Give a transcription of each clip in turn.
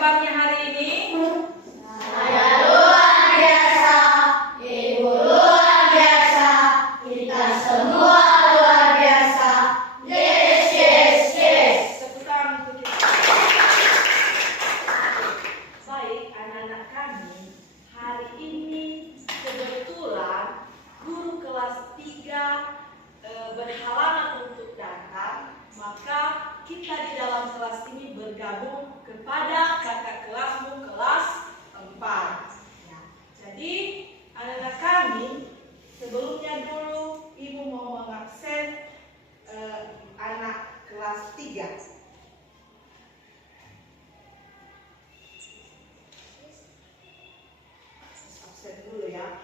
kabarnya hari ini? Saya luar biasa, Ibu luar biasa, kita semua luar biasa. Yes, yes, yes. Tepuk tangan untuk kita. Baik, anak-anak kami, hari ini kebetulan guru kelas 3 berhalangan untuk datang, maka kita di dalam kelas ini bergabung kepada kakak kelasmu kelas 4. Ya. Jadi anak-anak kami, sebelumnya dulu Ibu mau mengabsen anak kelas 3. Absen dulu ya.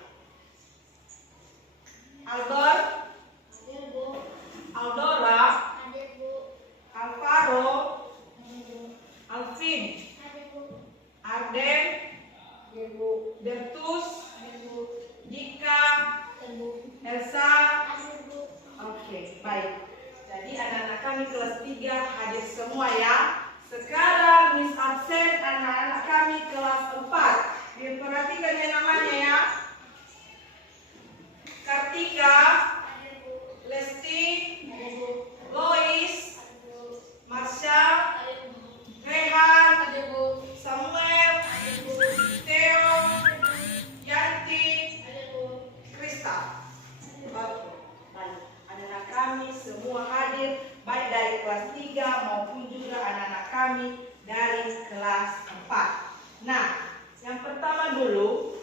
Aldor, Hadir, Bu. Aldora, Hadir, Bu. Alvaro, Hadir, Bu. Alvin, Hadir, Bu. Arden, Hadir, Bu. Bertus, Hadir, Bu. Dika, Hadir, Bu. Elsa. Hadir, Bu. Oke, baik. Jadi anak-anak kami kelas 3 hadir semua ya. Sekarang Miss absen anak-anak kami kelas 4. Diperhatikan ya namanya ya. Kartika, Hadir, Bu. Lesti, Hadir, Bu. Lois, Hadir, Bu. Marsha, Hadir, Bu. Rehan, Hadir, Bu. Samuel, Hadir, Bu. Theo, Yanti, Hadir, Bu. Krista. Oke, baik. Anak-anak kami semua hadir, baik dari kelas 3 maupun juga anak-anak kami dari kelas 4. Nah, yang pertama dulu,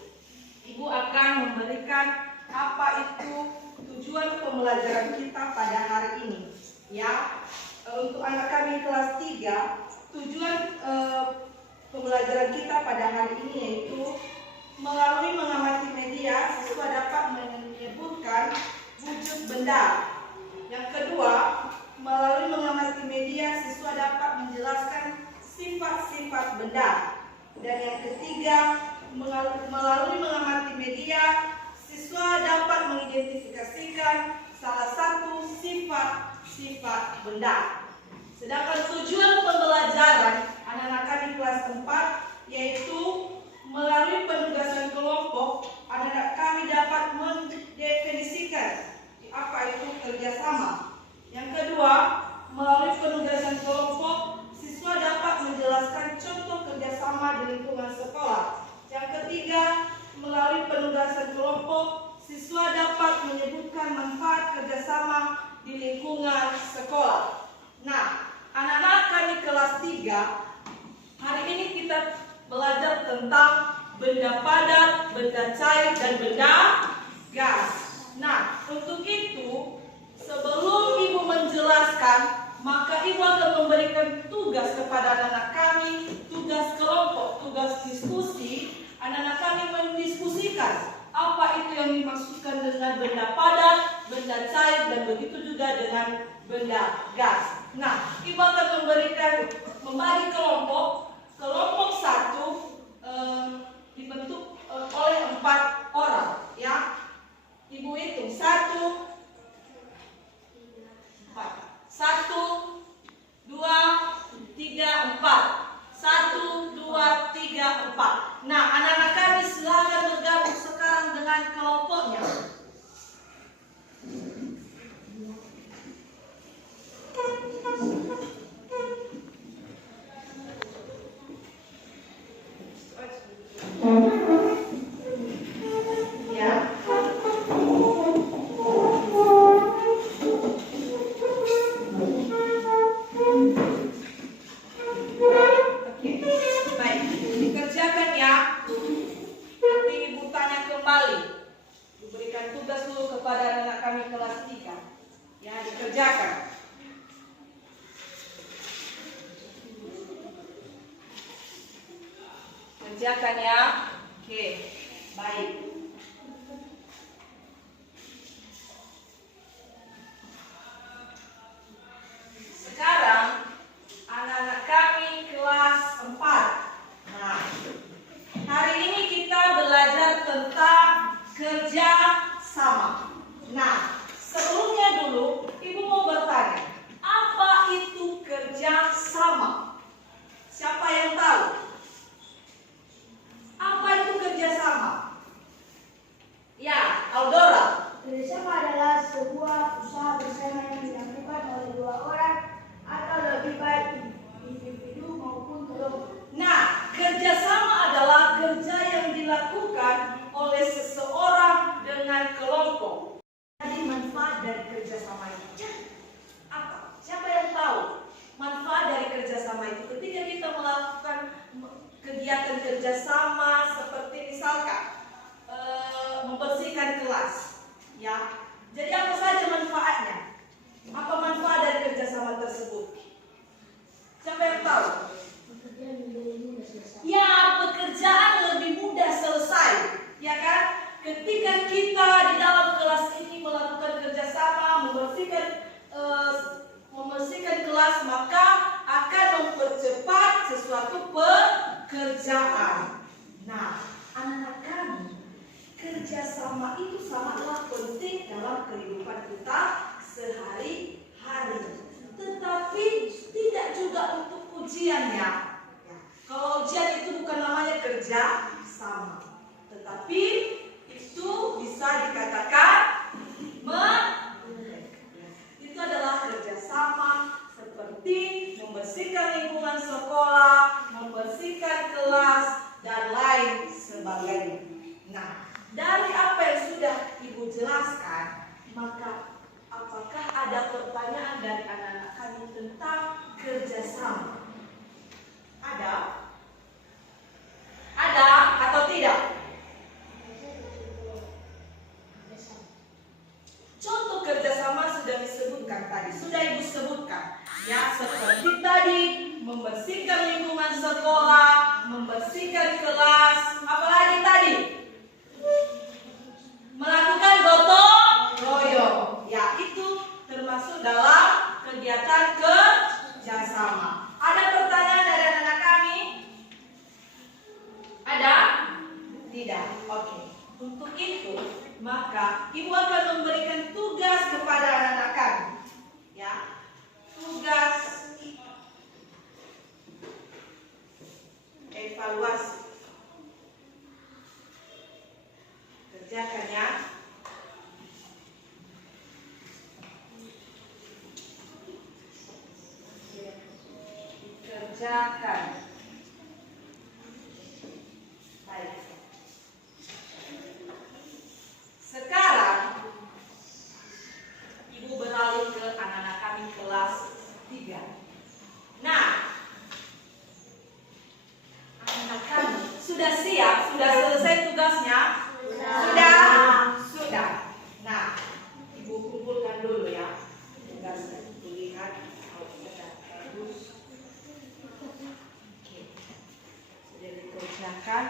Ibu akan memberikan apa itu tujuan pembelajaran kita pada hari ini. Ya, untuk anak kami kelas 3, tujuan pembelajaran kita pada hari ini yaitu melalui mengamati media, siswa dapat menyebutkan wujud benda. Yang kedua, melalui mengamati media, siswa dapat menjelaskan sifat-sifat benda. Dan yang ketiga, melalui mengamati media, siswa dapat mengidentifikasikan salah satu sifat-sifat benda. Sedangkan tujuan pembelajaran anak-anak kami kelas 4 yaitu melalui penugasan kelompok, anak-anak kami dapat mendefinisikan apa itu kerjasama. Yang kedua, melalui penugasan kelompok, siswa dapat menjelaskan contoh kerjasama di lingkungan sekolah. Yang ketiga, melalui penugasan kelompok, siswa dapat menyebutkan manfaat kerjasama di lingkungan sekolah. Nah, anak-anak kami kelas 3, hari ini kita belajar tentang benda padat, benda cair, dan benda gas. Nah, untuk itu, sebelum Ibu menjelaskan, maka Ibu akan memberikan tugas kepada anak-anak kami, tugas kelompok, tugas diskusi. Anak-anak kami mendiskusikan apa itu yang dimaksudkan dengan benda padat, benda cair, dan begitu juga dengan benda gas. Nah, Ibu akan membagi kelompok. Kelompok 1 dibentuk oleh 4 orang, ya. Ibu hitung 1, 2, 3, 4. 1, 2, 3, 4. Nah, anak-anak kami silakan bergabung sekarang dengan kelompoknya. Ya. Oke, baik, dikerjakan ya. Nanti Ibu tanya kembali. Diberikan tugas dulu kepada anak kami kelas 3. Ya, dikerjakan. Kerjakan ya. Oke, baik. Sekarang anak-anak kami kelas 4. Nah, hari ini kita belajar tentang kerja sama. Nah, sebelumnya dulu Ibu mau bertanya, apa itu kerja sama? Siapa yang tahu? kegiatan kerjasama seperti misalkan membersihkan kelas, ya. Jadi apa saja manfaatnya? Apa manfaat dari kerjasama tersebut? Siapa yang tahu? Ya, pekerjaan lebih mudah selesai, ya kan? Ketika kita di dalam kelas ini melakukan kerjasama, membersihkan kelas, maka akan mempercepat sesuatu pekerjaan. Nah, anak-anak kami, kerjasama itu sangatlah penting dalam kehidupan kita sehari-hari. Tetapi tidak juga untuk ujiannya. Kalau ujian itu bukan namanya kerja sama, tetapi itu bisa dikatakan itu adalah kerjasama seperti membersihkan lingkungan sekolah, membersihkan kelas, dan lain sebagainya. Nah, dari apa yang sudah Ibu jelaskan, maka apakah ada pertanyaan dari anak-anak kami tentang kerjasama? Ada? Ada atau tidak? Contoh kerjasama sudah disebutkan tadi, sudah Ibu sebutkan. Ya, seperti tadi, membersihkan lingkungan sekolah, membersihkan kelas, apalagi tadi? Melakukan gotong royong. Ya, itu termasuk dalam kegiatan kerjasama. Ada pertanyaan dari anak-anak kami? Ada? Tidak. Oke. Untuk itu, maka Ibu akan memberikan tugas kepada anak-anak kami. Ya. Tugas evaluasi. Kerjakan ya. Kerjakan. Baik. Sekarang Ibu beralih ke anak-anak kami kelas 3. Nah, anak-anak kami sudah siap? Sudah selesai tugasnya? Sudah. Nah, Ibu kumpulkan dulu ya tugasnya. Lihat sudah bagus. Oke. Sudah dikerjakan.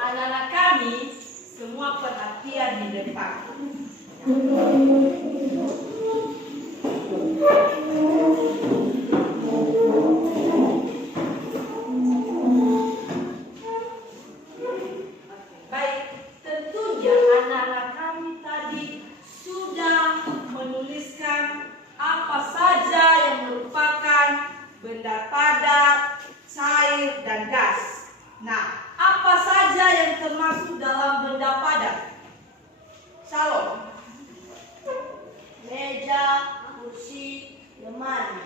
Anak-anak kami semua perhatian di depan. Baik, tentunya anak-anak kami tadi sudah menuliskan apa saja yang merupakan benda padat, cair, dan gas. Nah, apa saja yang termasuk dalam benda padat? Shalom. Meja, kursi, lemari.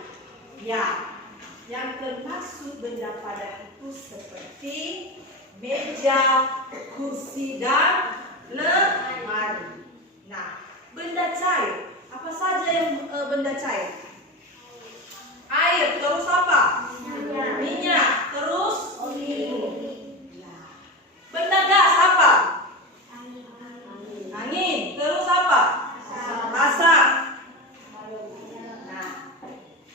Ya, yang termasuk benda padat itu seperti meja, kursi, dan lemari. Nah, benda cair. Apa saja yang benda cair? Air, terus apa? Minyak, terus benda gas apa? Angin, terus apa? Asap. Nah,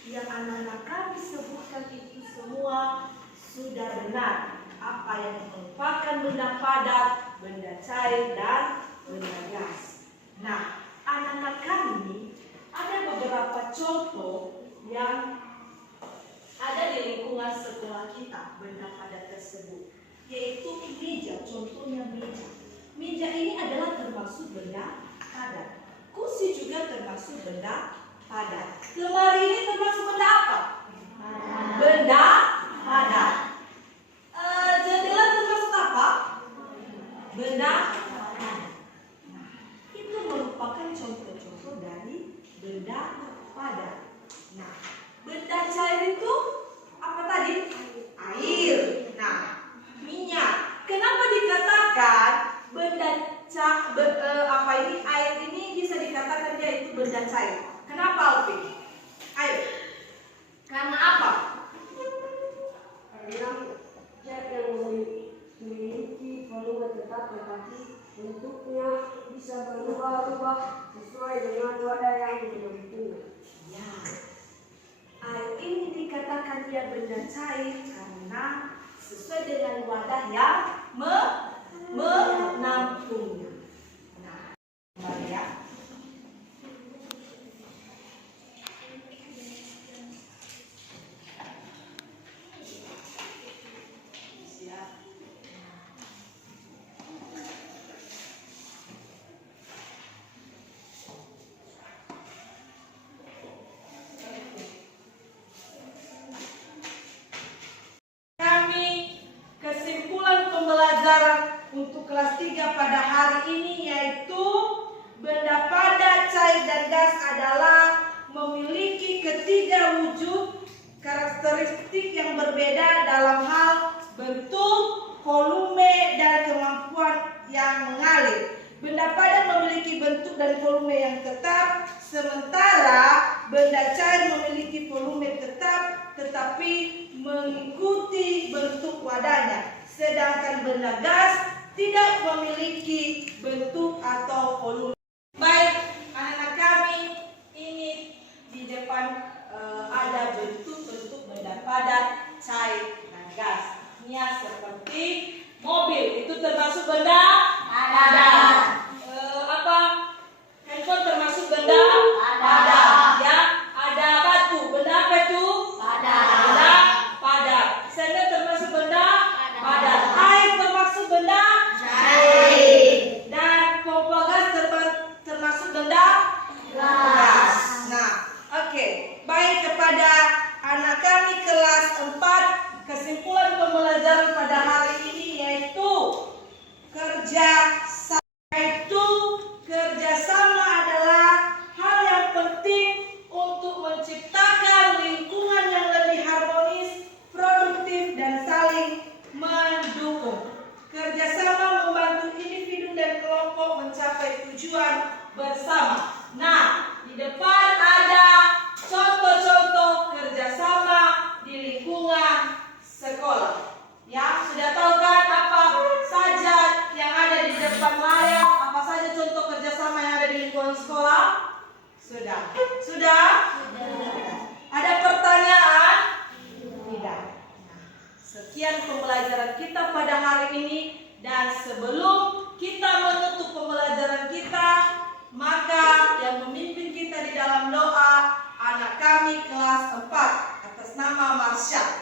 yang anak-anak kami sebutkan itu semua sudah benar. Apa yang merupakan benda padat, benda cair, dan benda gas. Nah, anak-anak kami ada beberapa contoh yang ada di lingkungan sekolah kita, benda padat tersebut, yaitu meja. Contohnya meja. Meja ini adalah termasuk benda padat. Kursi juga termasuk benda padat. Lemari ini termasuk benda apa? Benda padat. Jendela termasuk apa? Benda padat. Nah, itu merupakan contoh-contoh dari benda padat. Nah, benda cair itu apa tadi? Air. Nah, minyak. cair. Kenapa Alfi? Ayo. Karena apa? Karena zat yang memiliki volume tetap tetapi bentuknya bisa berubah-ubah sesuai dengan wadah yang dimilikinya. Ya. Air ini dikatakan dia benda cair karena sesuai dengan wadah yang menampungnya. Nah, kembali ya. Siap. Kesimpulan pembelajaran untuk kelas 3 pada hari ini yaitu benda padat, cair, dan gas adalah memiliki ketiga wujud karakteristik yang berbeda dalam hal bentuk, volume, dan kemampuan yang mengalir. Benda padat memiliki bentuk dan volume yang tetap, sementara benda cair memiliki volume tetap tetapi mengikuti bentuk wadahnya. Sedangkan benda gas tidak memiliki bentuk atau volume. Baik, anak-anak kami, ini di depan ada bentuk-bentuk benda padat, cair, dan gas. Ini seperti mobil, itu termasuk benda padat. Handphone termasuk benda padat. Ya, ada batu, benda apa itu? Benda padat. Sendal termasuk benda padat. Air termasuk benda cair. Dan pompa gas termasuk benda gas. Nah, oke. Baik, kepada anak kami kelas 4, kesimpulan pembelajaran pada hari ini yaitu kerjasama adalah hal yang penting untuk menciptakan lingkungan yang lebih harmonis, produktif, dan saling mendukung. Kerjasama membantu individu dan kelompok mencapai tujuan bersama. Nah, di depan ada contoh-contoh kerjasama di lingkungan sekolah. Ya, sudah tahu kan apa saja yang ada di depan layar? Apa saja contoh kerjasama yang ada di lingkungan sekolah? Sudah. Sudah? Ada pertanyaan? Tidak. Nah, sekian pembelajaran kita pada hari ini, dan sebelum kita menutup pembelajaran kita, maka yang memimpin kita di dalam doa anak kami kelas 4 atas nama Marsha.